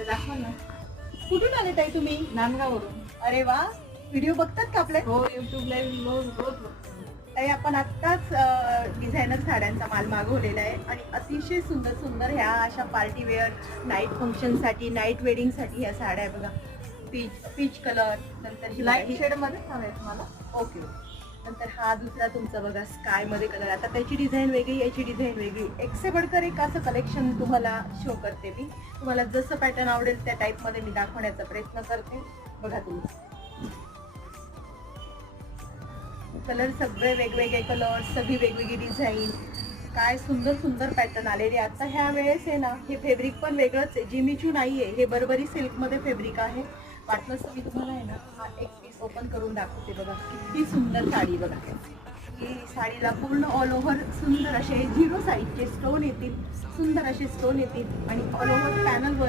मध्ये दाखवा ना. कुठून आले ताई तुम्ही? नांदगाववरून. अरे वा, व्हिडिओ बघतात का आपले? हो, युट्यूबला रोज रोज बघतो. ताई आपण आत्ताच डिझायनर साड्यांचा माल मागवलेला आहे आणि अतिशय सुंदर सुंदर ह्या अशा पार्टी वेअर, नाईट फंक्शनसाठी, नाईट वेडिंगसाठी ह्या साड्या आहे बघा. पीच कलर, नंतर ही लाईट शेड मध्ये हवेत मला. ओके. नंतर हा दुसरा तुमचा बघा स्काय मध्ये कलर. आता त्याची डिझाईन वेगळी, याची डिझाईन वेगळी. एक से बढ़कर एक असं कलेक्शन तुम्हाला शो करते मी. तुम्हाला जसं पॅटर्न आवडेल त्या टाईप मध्ये मी दाखवण्याचा प्रयत्न करते. बघा तुम्ही कलर, सगळे वेगवेगळे कलर, सगळी वेगवेगळी डिझाईन. काय सुंदर सुंदर पॅटर्न आलेले. आता ह्या वेळेस आहे ना, हे फॅब्रिक पण वेगळंच आहे, जिमीचू नाहीये, हे बर्बरी सिल्क मध्ये फॅब्रिक आहे. वाटलंच तर मी तुम्हाला आहे ना हा एक पीस ओपन करून दाखवते. बघा किती सुंदर साडी. बघा ही साडीला पूर्ण ऑल ओव्हर सुंदर असे 0 साईजचे स्टोन येतील, सुंदर असे स्टोन येतील आणि ऑल ओव्हर पॅनल वर